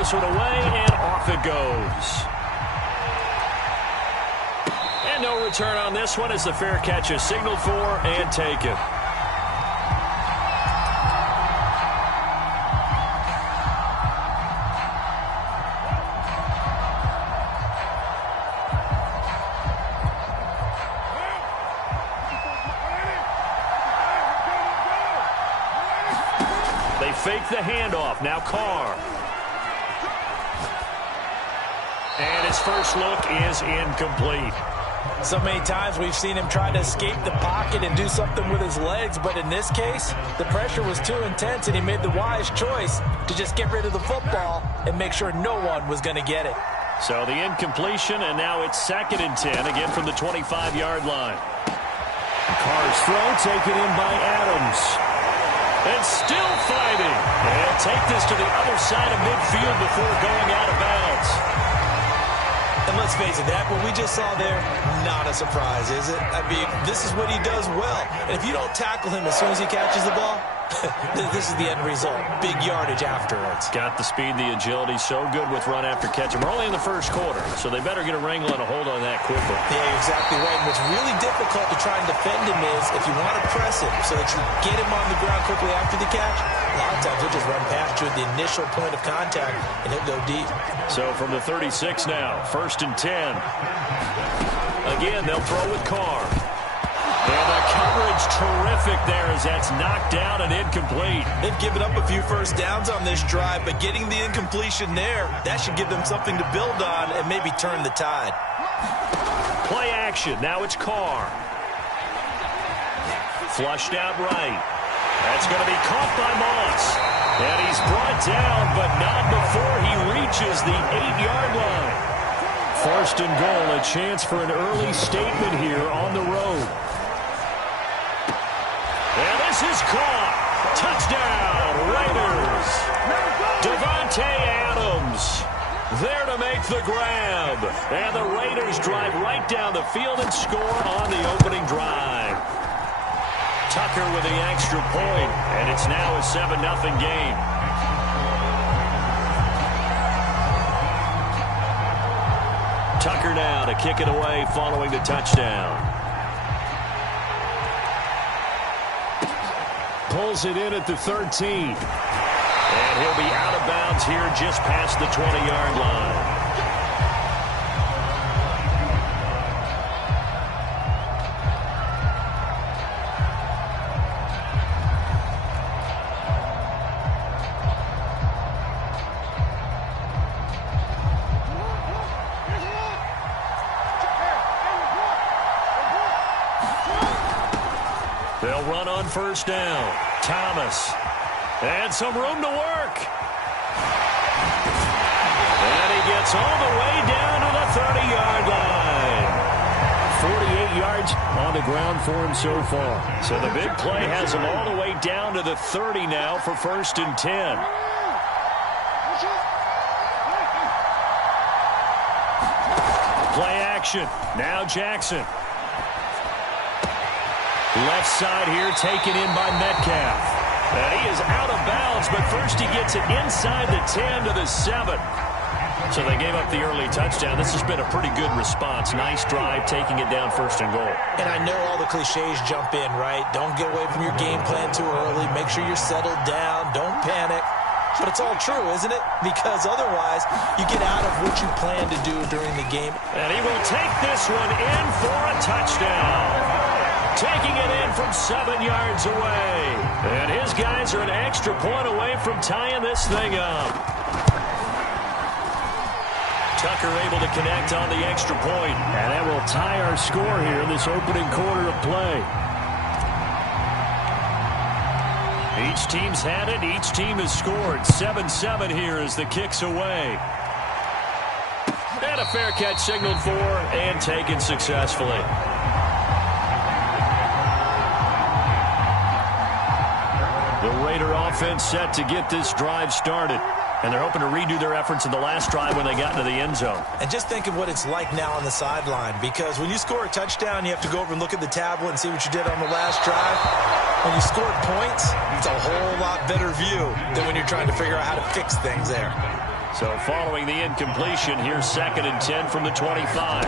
this one away, and off it goes. And no return on this one as the fair catch is signaled for and taken. They fake the handoff. Now Carr. And his first look is incomplete. So many times we've seen him try to escape the pocket and do something with his legs, but in this case, the pressure was too intense and he made the wise choice to just get rid of the football and make sure no one was going to get it. So the incompletion, and now it's 2nd and 10, again from the 25-yard line. Carr's throw taken in by Adams. And still fighting. And take this to the other side of midfield before going out of bounds. And let's face it, that what we just saw there, not a surprise, is it? I mean, this is what he does well. And if you don't tackle him as soon as he catches the ball, this is the end result. Big yardage afterwards. Got the speed, the agility, so good with run after catch. And we're only in the first quarter, so they better get a wrangle and a hold on that quickly. Yeah, exactly right. And what's really difficult to try and defend him is if you want to press him so that you get him on the ground quickly after the catch, a lot of times he'll just run past you at the initial point of contact, and he'll go deep. So from the 36 now, 1st and 10. Again, they'll throw with Carr. And the coverage terrific there as that's knocked down and incomplete. They've given up a few first downs on this drive, but getting the incompletion there, that should give them something to build on and maybe turn the tide. Play action. Now it's Carr. Flushed out right. That's going to be caught by Moss. And he's brought down, but not before he reaches the 8-yard line. 1st and goal, a chance for an early statement here on the road. And this is caught. Touchdown, Raiders. Davante Adams there to make the grab. And the Raiders drive right down the field and score on the opening drive. Tucker with the extra point, and it's now a 7-0 game. Tucker now to kick it away following the touchdown. Pulls it in at the 13. And he'll be out of bounds here just past the 20-yard line. They'll run on 1st down. Thomas. And some room to work. And he gets all the way down to the 30-yard line. 48 yards on the ground for him so far. So the big play has him all the way down to the 30 now for 1st and 10. Play action. Now Jackson. Left side here taken in by Metcalf. And he is out of bounds, but first he gets it inside the 10 to the 7. So they gave up the early touchdown. This has been a pretty good response. Nice drive, taking it down 1st and goal. And I know all the cliches jump in, right? Don't get away from your game plan too early. Make sure you're settled down. Don't panic. But it's all true, isn't it? Because otherwise, you get out of what you plan to do during the game. And he will take this one in for a touchdown. Taking it in from 7 yards away. And his guys are an extra point away from tying this thing up. Tucker able to connect on the extra point. And that will tie our score here in this opening quarter of play. Each team's had it. Each team has scored. 7-7 here as the kick's away. And a fair catch signaled for and taken successfully. The Raider offense set to get this drive started. And they're hoping to redo their efforts in the last drive when they got into the end zone. And just think of what it's like now on the sideline. Because when you score a touchdown, you have to go over and look at the tablet and see what you did on the last drive. When you scored points, it's a whole lot better view than when you're trying to figure out how to fix things there. So following the incompletion, here's 2nd and 10 from the 25.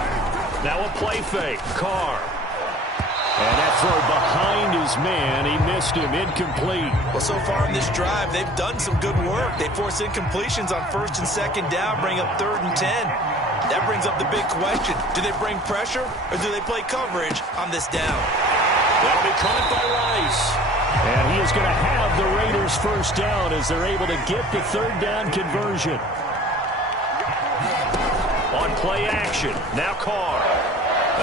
Now a play fake. Carr. And that throw behind his man. He missed him. Incomplete. Well, so far in this drive, they've done some good work. They force incompletions on 1st and 2nd down, bring up 3rd and 10. That brings up the big question. Do they bring pressure or do they play coverage on this down? That'll be caught by Rice. And he is going to have the Raiders first down as they're able to get the 3rd down conversion. On play action. Now Carr.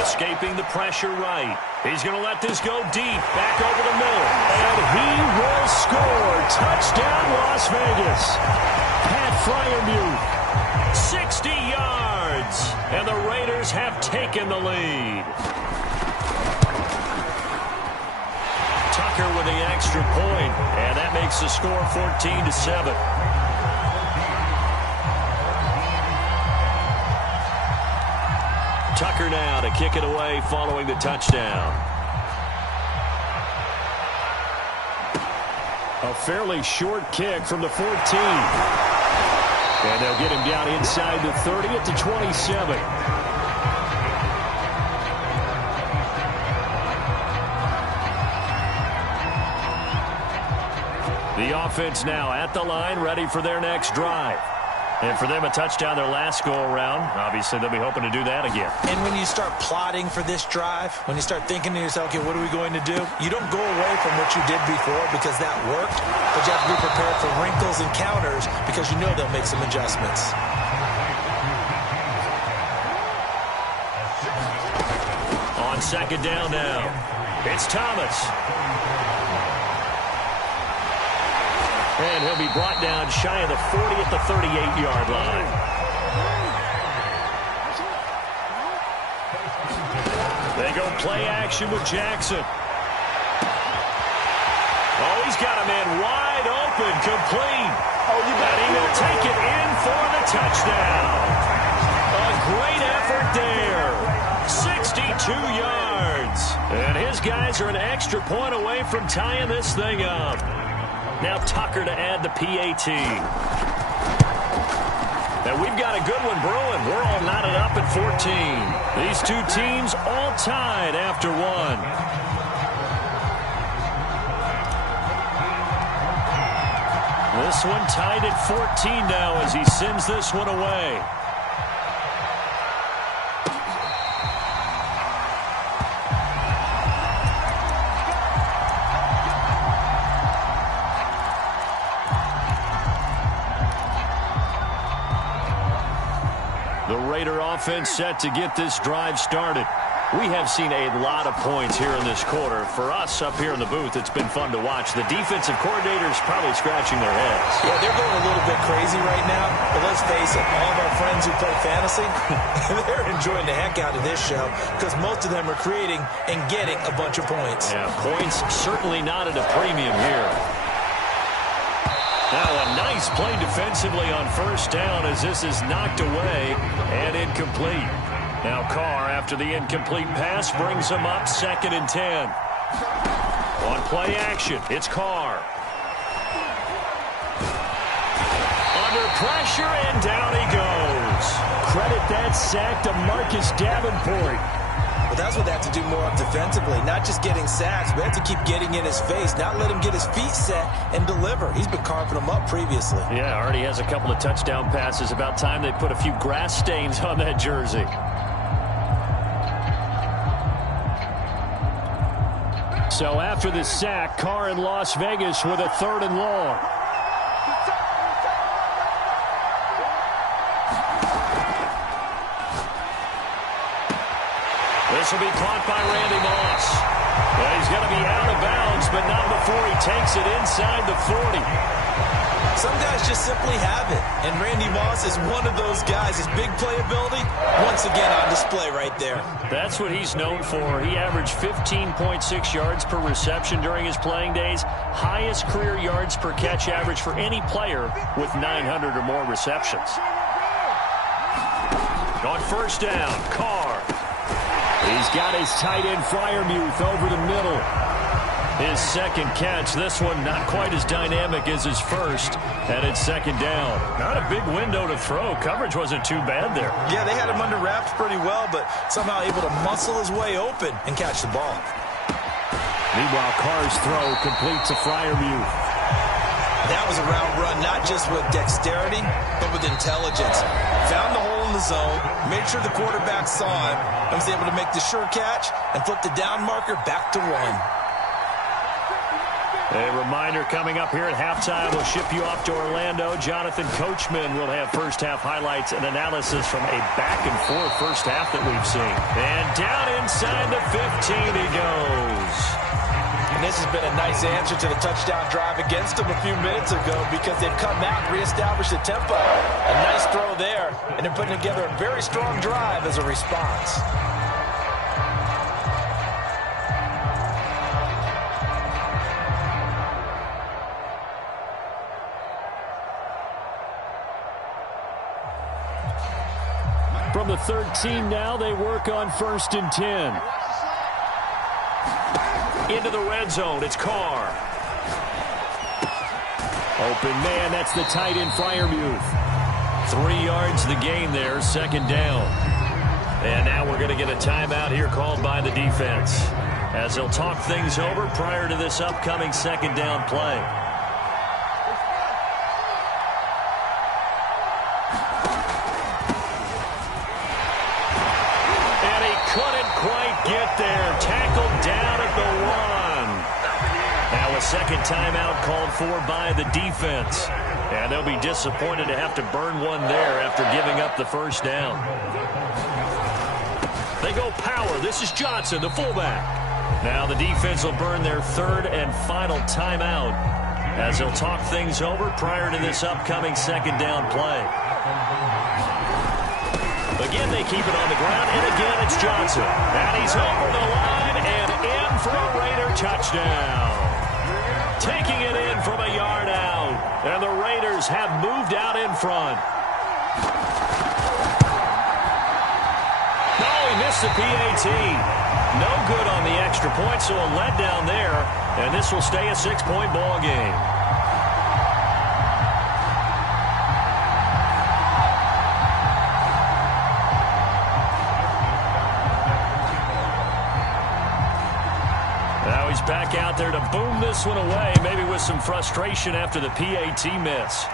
Escaping the pressure right. He's going to let this go deep. Back over the middle. And he will score. Touchdown, Las Vegas. Pat Freiermuth. 60 yards. And the Raiders have taken the lead. Tucker with the extra point. And that makes the score 14-7. Tucker now to kick it away following the touchdown. A fairly short kick from the 14. And they'll get him down inside the 30 at the 27. The offense now at the line, ready for their next drive. And for them, a touchdown their last go-around. Obviously, they'll be hoping to do that again. And when you start plotting for this drive, when you start thinking to yourself, okay, what are we going to do? You don't go away from what you did before because that worked, but you have to be prepared for wrinkles and counters because you know they'll make some adjustments. On 2nd down now, it's Thomas. And he'll be brought down shy of the 40 at the 38-yard line. They go play action with Jackson. Oh, he's got a man wide open, complete. And he will take it in for the touchdown. A great effort there. 62 yards. And his guys are an extra point away from tying this thing up. Now Tucker to add the PAT. And we've got a good one brewing. We're all knotted up at 14. These two teams all tied after one. This one tied at 14 now as he sends this one away. The Raider offense set to get this drive started. We have seen a lot of points here in this quarter. For us up here in the booth, it's been fun to watch. The defensive coordinators probably scratching their heads. Yeah, they're going a little bit crazy right now. But let's face it, all of our friends who play fantasy, they're enjoying the heck out of this show because most of them are creating and getting a bunch of points. Yeah, points certainly not at a premium here. Now a nice play defensively on 1st down as this is knocked away and incomplete. Now Carr, after the incomplete pass, brings him up 2nd and 10. On play action, it's Carr. Under pressure, and down he goes. Credit that sack to Marcus Davenport. But that's what they have to do more of defensively, not just getting sacks, but have to keep getting in his face, not let him get his feet set and deliver. He's been carving them up previously. Yeah, already has a couple of touchdown passes. About time they put a few grass stains on that jersey. So after the sack, Carr in Las Vegas with a 3rd and long. This will be caught by Randy Moss. Well, he's going to be out of bounds, but not before he takes it inside the 40. Some guys just simply have it, and Randy Moss is one of those guys. His big playability, once again on display right there. That's what he's known for. He averaged 15.6 yards per reception during his playing days. Highest career yards per catch average for any player with 900 or more receptions. On 1st down, Carr. He's got his tight end Freiermuth over the middle. His 2nd catch, this one not quite as dynamic as his first. And it's second down. Not a big window to throw. Coverage wasn't too bad there. Yeah, they had him under wraps pretty well, but somehow able to muscle his way open and catch the ball. Meanwhile, Carr's throw complete to Freiermuth. That was a route run, not just with dexterity, but with intelligence. Found the hole in the zone, made sure the quarterback saw him, and was able to make the sure catch and flip the down marker back to 1. A reminder coming up here at halftime, we'll ship you off to Orlando. Jonathan Coachman will have first-half highlights and analysis from a back-and-forth first half that we've seen. And down inside the 15 he goes. And this has been a nice answer to the touchdown drive against them a few minutes ago because they've come out and reestablished the tempo. A nice throw there, and they're putting together a very strong drive as a response. From the 13 now, they work on 1st and 10. Into the red zone, it's Carr. Open man, that's the tight end Freiermuth. 3 yards the gain there, second down. And now we're going to get a timeout here called by the defense, as they'll talk things over prior to this upcoming second down play. Get there, tackled down at the 1. Now a second timeout called for by the defense. And they'll be disappointed to have to burn one there after giving up the first down. They go power. This is Johnson, the fullback. Now the defense will burn their 3rd and final timeout as they'll talk things over prior to this upcoming second down play. Again, they keep it on the ground, and again, it's Johnson. And he's over the line and in for a Raider touchdown. Taking it in from a yard out, and the Raiders have moved out in front. No, he missed the PAT. No good on the extra point, so a letdown there, and this will stay a 6-point ball game. Back out there to boom this one away, maybe with some frustration after the PAT miss.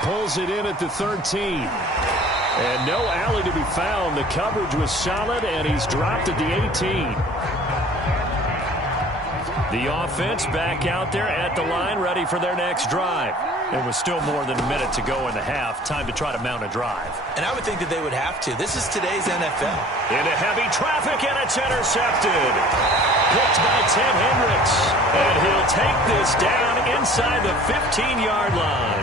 Pulls it in at the 13. And no alley to be found. The coverage was solid, and he's dropped at the 18. The offense back out there at the line, ready for their next drive. It was still more than a minute to go in the half. Time to try to mount a drive. And I would think that they would have to. This is today's NFL. Into heavy traffic, and it's intercepted. Picked by Ted Hendricks. And he'll take this down inside the 15-yard line.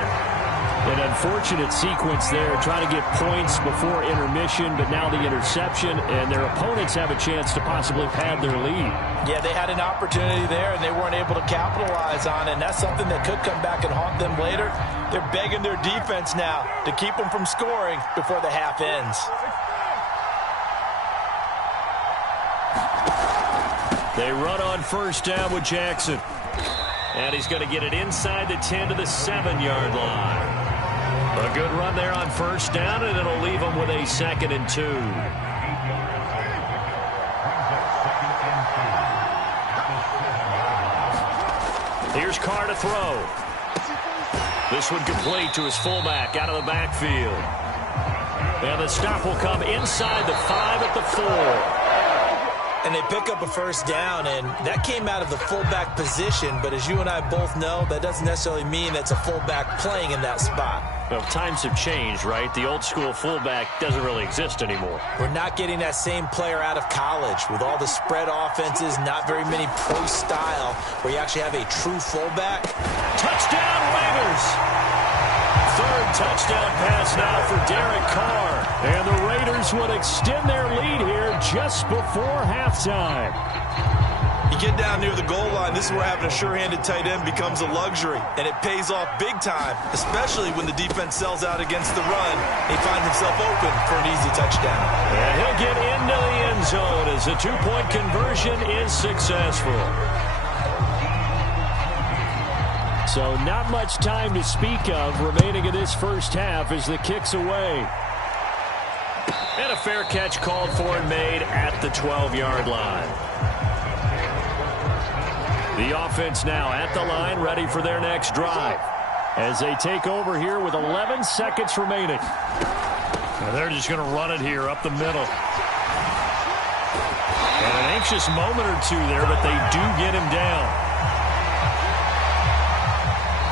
An unfortunate sequence there, trying to get points before intermission, but now the interception, and their opponents have a chance to possibly pad their lead. Yeah, they had an opportunity there, and they weren't able to capitalize on it, and that's something that could come back and haunt them later. They're begging their defense now to keep them from scoring before the half ends. They run on first down with Jackson. And he's going to get it inside the 10 to the 7-yard line. A good run there on first down, and it'll leave them with a 2nd and 2. Here's Carr to throw. This one complete to his fullback out of the backfield. And the stop will come inside the 5 at the 4. And they pick up a first down, and that came out of the fullback position. But as you and I both know, that doesn't necessarily mean it's a fullback playing in that spot. Well, times have changed, right? The old school fullback doesn't really exist anymore. We're not getting that same player out of college with all the spread offenses, not very many pro style, where you actually have a true fullback. Touchdown, Raiders! 3rd touchdown pass now for Derek Carr. And the Raiders would extend their lead here just before halftime. You get down near the goal line, this is where having a sure-handed tight end becomes a luxury, and it pays off big time, especially when the defense sells out against the run. He finds himself open for an easy touchdown. And he'll get into the end zone as the 2-point conversion is successful. So not much time to speak of remaining in this first half as the kick's away. And a fair catch called for and made at the 12-yard line. The offense now at the line, ready for their next drive as they take over here with 11 seconds remaining. Now they're just going to run it here up the middle. And an anxious moment or two there, but they do get him down.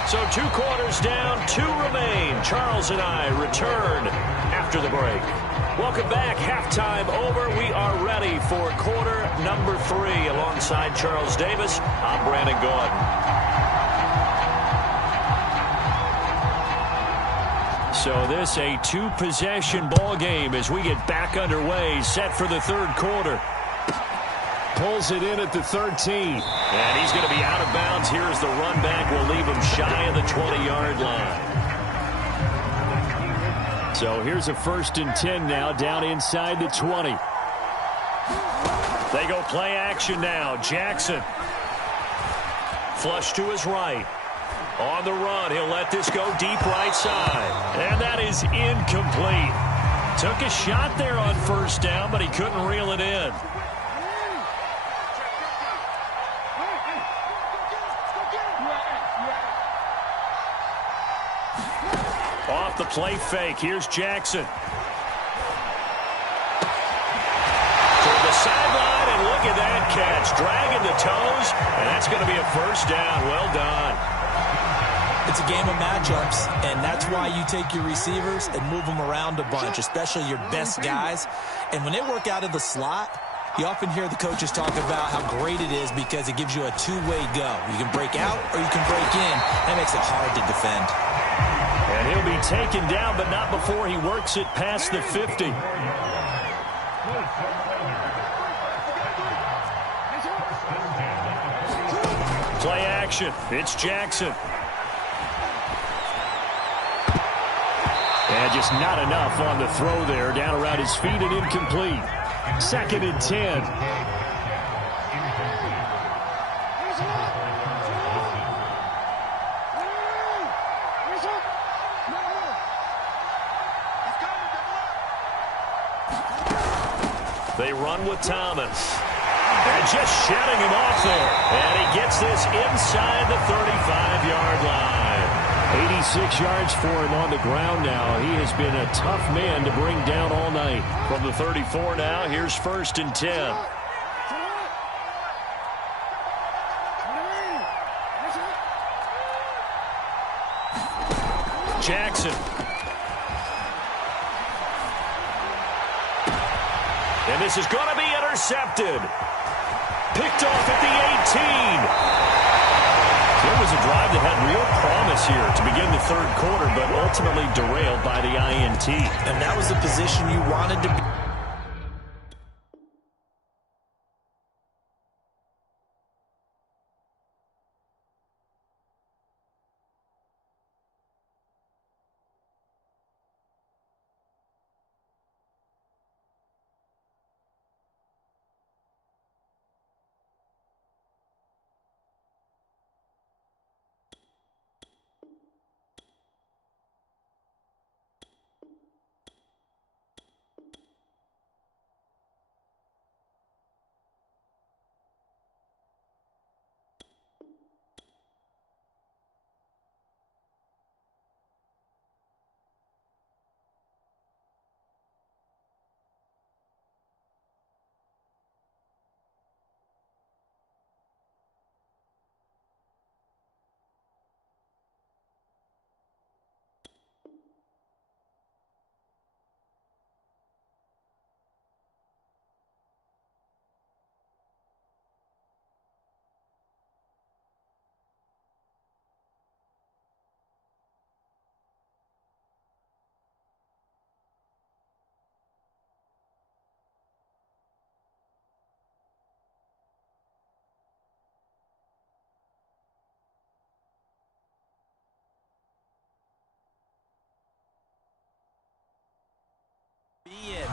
So 2 quarters down, 2 remain. Charles and I return after the break. Welcome back. Halftime over. We are ready for quarter number 3. Alongside Charles Davis, I'm Brandon Gordon. So this a 2-possession ball game as we get back underway, set for the third quarter. Pulls it in at the 13. And he's going to be out of bounds here as the run back will leave him shy of the 20-yard line. So here's a 1st and 10 now, down inside the 20. They go play action now. Jackson. Flush to his right. On the run, he'll let this go deep right side. And that is incomplete. Took a shot there on 1st down, but he couldn't reel it in. Off the play fake, here's Jackson. To the sideline, and look at that catch. Dragging the toes, and that's going to be a 1st down. Well done. It's a game of matchups, and that's why you take your receivers and move them around a bunch, especially your best guys. And when they work out of the slot, you often hear the coaches talk about how great it is because it gives you a two-way go. You can break out or you can break in. That makes it hard to defend. And he'll be taken down, but not before he works it past the 50. Play action. It's Jackson. And just not enough on the throw there. Down around his feet and incomplete. 2nd and 10. They run with Thomas. And just shutting him off there. And he gets this inside the 35-yard line. 86 yards for him on the ground now. He has been a tough man to bring down all night. From the 34 now, here's 1st and 10. Jackson. And this is going to be intercepted. Picked off at the 18. It was a drive that had real promise here to begin the 3rd quarter, but ultimately derailed by the INT. And that was the position you wanted to be.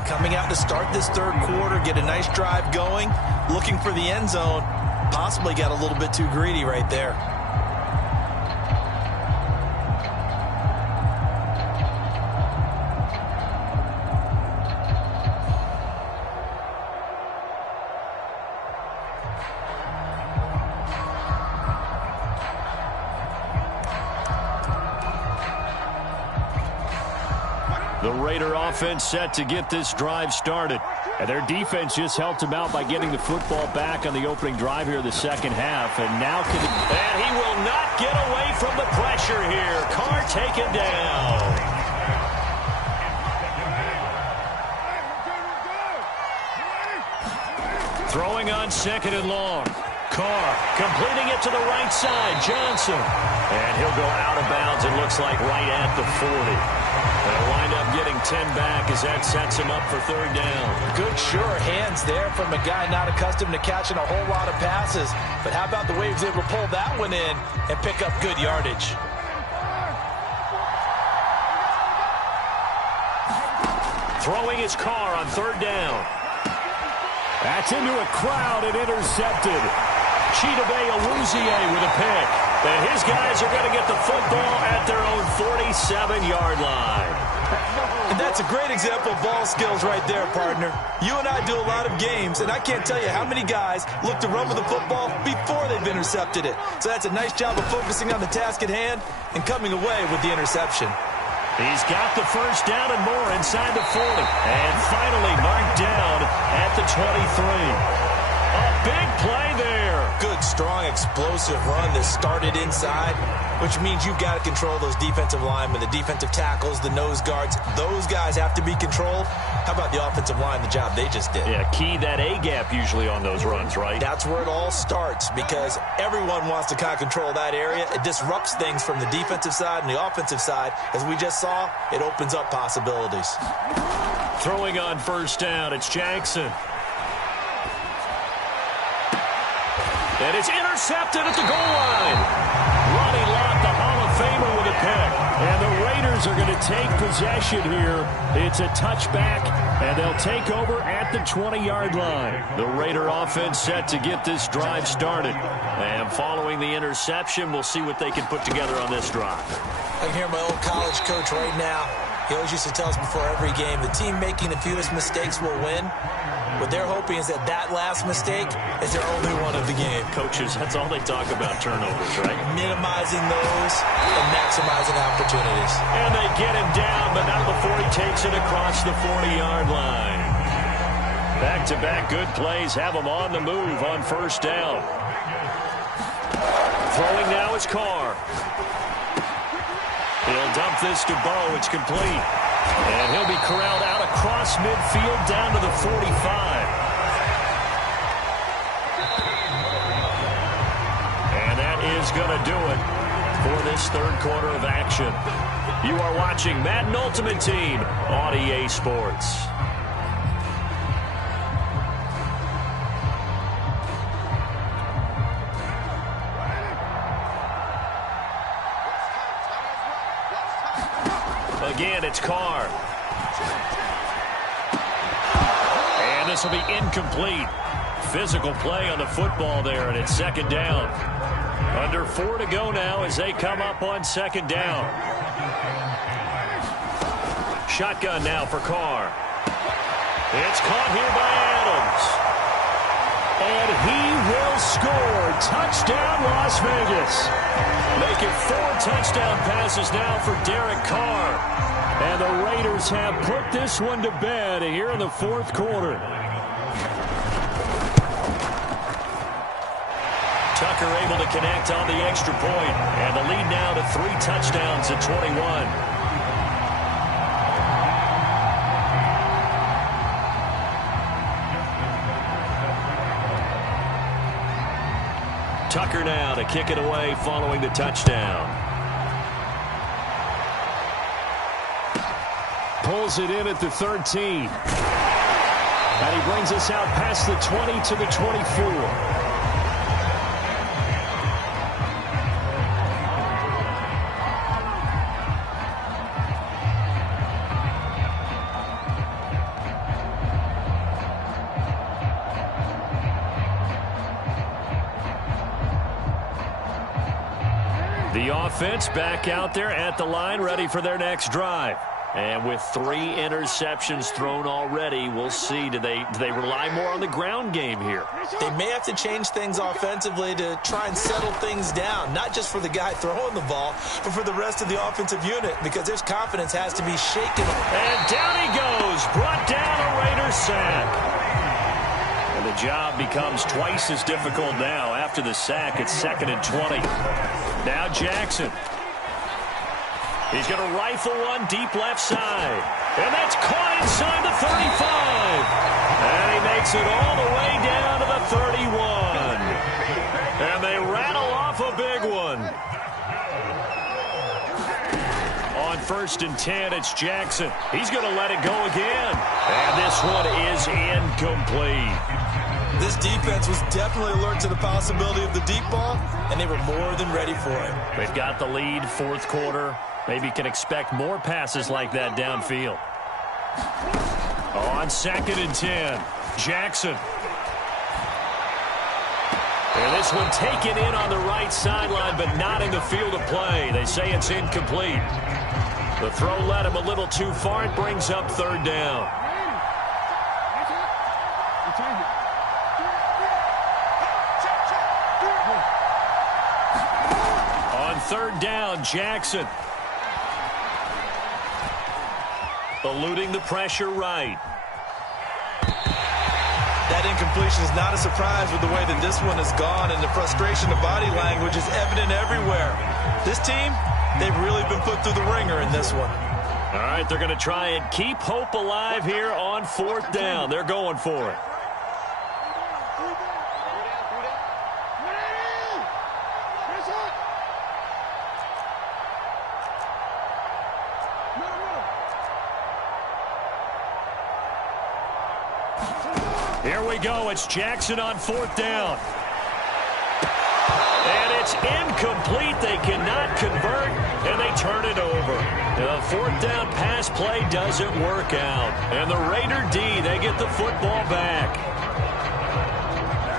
Coming out to start this 3rd quarter, get a nice drive going, looking for the end zone. Possibly got a little bit too greedy right there. Raider offense set to get this drive started. And their defense just helped them out by getting the football back on the opening drive here in the second half. And now and he will not get away from the pressure here. Carr taken down. Throwing on second and long. Carr completing it to the right side. Johnson. And he'll go out of bounds, it looks like, right at the 40. They'll wind up getting 10 back as that sets him up for third down. Good, sure hands there from a guy not accustomed to catching a whole lot of passes. But how about the way he was able to pull that one in and pick up good yardage? Throwing his Carr on third down. That's into a crowd and intercepted. Chidobe Awuzie with a pick. And his guys are going to get the football at their own 47-yard line. And that's a great example of ball skills right there, partner. You and I do a lot of games, and I can't tell you how many guys look to run with the football before they've intercepted it. So that's a nice job of focusing on the task at hand and coming away with the interception. He's got the first down and more inside the 40. And finally marked down at the 23. A big play there. Good, strong, explosive run that started inside, which means you've got to control those defensive linemen, the defensive tackles, the nose guards. Those guys have to be controlled. How about the offensive line, the job they just did? Yeah, key that A-gap usually on those runs, right? That's where it all starts because everyone wants to kind of control that area. It disrupts things from the defensive side and the offensive side. As we just saw, it opens up possibilities. Throwing on first down, it's Jackson. And it's intercepted at the goal line. Ronnie Lott, the Hall of Famer, with a pick. And the Raiders are going to take possession here. It's a touchback, and they'll take over at the 20-yard line. The Raider offense set to get this drive started. And following the interception, we'll see what they can put together on this drive. I can hear my old college coach right now. He always used to tell us before every game, the team making the fewest mistakes will win. What they're hoping is that that last mistake is their only one of the game. Coaches, that's all they talk about, turnovers, right? Minimizing those and maximizing opportunities. And they get him down, but not before he takes it across the 40-yard line. Back-to-back good plays have him on the move on first down. Throwing now is Carr. He'll dump this to Bo. It's complete. And he'll be corralled out across midfield down to the 45. And that is going to do it for this third quarter of action. You are watching Madden Ultimate Team on EA Sports. Again, it's Carr. And this will be incomplete. Physical play on the football there, and it's second down. Under 4 to go now as they come up on second down. Shotgun now for Carr. It's caught here by Adams. And he will score. Touchdown, Las Vegas. Making 4 touchdown passes now for Derek Carr. And the Raiders have put this one to bed here in the fourth quarter. Tucker able to connect on the extra point. And the lead now to 3 touchdowns at 21. Tucker now to kick it away following the touchdown. Pulls it in at the 13. And he brings us out past the 20 to the 24. The offense back out there at the line, ready for their next drive. And with 3 interceptions thrown already, we'll see. Do they rely more on the ground game here? They may have to change things offensively to try and settle things down, not just for the guy throwing the ball, but for the rest of the offensive unit, because their confidence has to be shaken. And down he goes, brought down a Raider sack. And the job becomes twice as difficult now after the sack. It's 2nd and 20. Now Jackson. He's going to rifle one deep left side. And that's caught inside the 35. And he makes it all the way down to the 31. And they rattle off a big one. On 1st and 10, it's Jackson. He's going to let it go again. And this one is incomplete. This defense was definitely alert to the possibility of the deep ball, and they were more than ready for it. They've got the lead, 4th quarter. Maybe can expect more passes like that downfield. On 2nd and 10, Jackson. And this one taken in on the right sideline, but not in the field of play. They say it's incomplete. The throw led him a little too far. It brings up 3rd down. On 3rd down, Jackson. Eluding the pressure right. That incompletion is not a surprise with the way that this one has gone, and the frustration of body language is evident everywhere. This team, they've really been put through the ringer in this one. All right, they're going to try and keep hope alive here on 4th down. They're going for it. Here we go. It's Jackson on 4th down. And it's incomplete. They cannot convert, and they turn it over. The 4th down pass play doesn't work out. And the Raider D, they get the football back.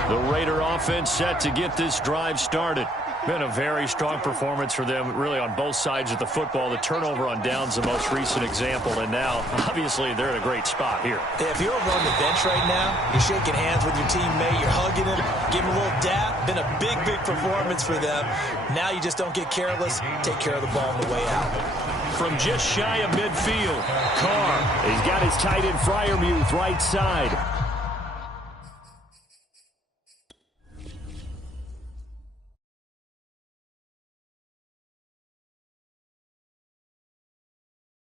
The Raider offense set to get this drive started. Been a very strong performance for them, really, on both sides of the football. The turnover on downs, the most recent example, and now, obviously, they're in a great spot here. Yeah, if you're over on the bench right now, you're shaking hands with your teammate, you're hugging him, giving him a little dap. Been a big, big performance for them. Now you just don't get careless. Take care of the ball on the way out. From just shy of midfield, Carr. He's got his tight end Freiermuth right side.